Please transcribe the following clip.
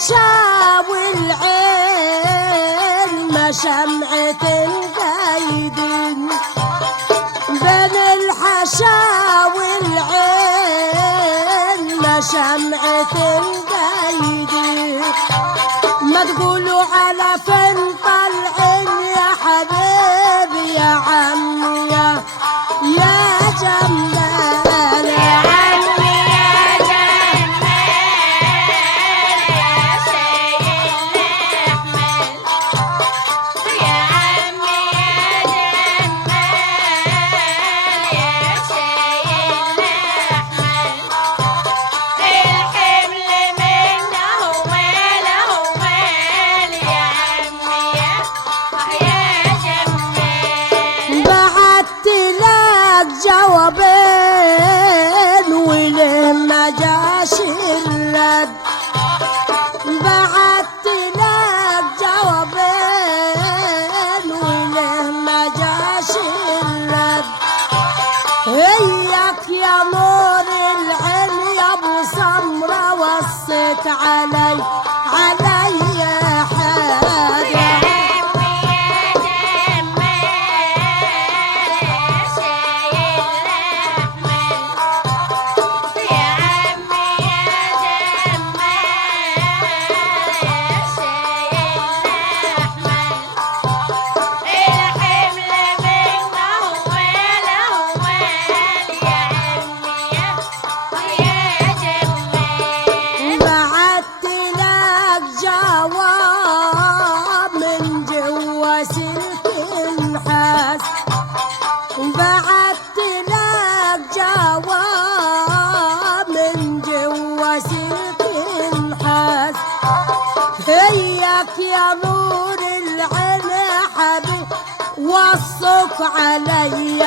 الحشا والعين ما شمعة القايدين، بين الحشا والعين ما شمعة القايدين. ما تقولوا على فين طالعين يا حبيبي يا عمي يا جمال، يا عمي يا جمال، يا سيد الأحمل، يا عمي يا جمال، يا سيد الأحمل. الحمل منه وماله مال يا عمي يا جمال. بعت لك جوابين وليه ما جاش الرد، بعت لك جوابين وليه ما جاش الرد. هيك يا نور العين يا ابو سمره وصيت علي يا حاجه، يا عمي يا جمال، يا سيد الاحمل، يا عمي يا جمال، يا سيد الاحمل. الحمل منه وماله مال يا عمي يا جمال. بعت لك جواب من جوا سلك النحاس، بعت لك جواب من جوا سلك النحاس. هيك يا نور العين يا حبيب وصك علي